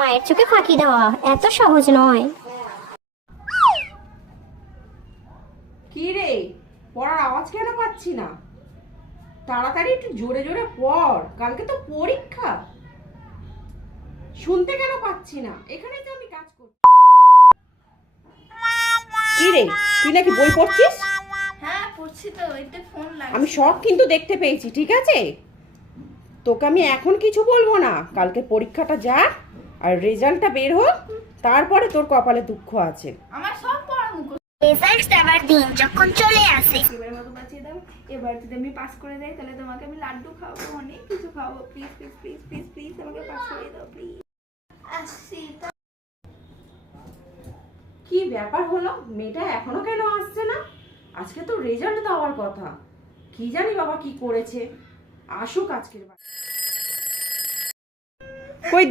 মায়ের চোখে ফাঁকি দেওয়া এত সহজ নয়। কি রে, পড়ার আওয়াজ কেন পাচ্ছি না? তাড়াতাড়ি একটু জোরে জোরে পড়, কালকে তো পরীক্ষা। শুনতে কেন পাচ্ছি না? এখানেই তো আমি কাজ করছি। কি রে, তুই নাকি বই পড়ছিস? হ্যাঁ পড়ছি তো, এতে ফোন লাগছে। আমি সব কিন্তু দেখতে পেয়েছি, ঠিক আছে? তোকে আমি এখন কিছু বলবো না, কালকে পরীক্ষাটা যা আর রেজাল্টটা বের হোক, তারপরে তোর কপালে দুঃখ আছে। আমার সব পড়া মুখস্থ। রেজাল্ট দেওয়ার দিন যখন চলে আসে, এবারের মতো বাঁচিয়ে দাও। এবার যদি আমি পাস করে যাই তাহলে তোমাকে আমি লাড্ডু খাওয়াবো, অনেক কিছু খাওয়াবো। Please please please please please আমাকে পাস করে দাও প্লিজ। আসছি। কি ব্যাপার হলো, মেয়েটা এখনো কেন আসছে না? আজকে তো রেজাল্ট দেওয়ার কথা। কি জানি বাবা কি করেছে। আসুক আজকের কই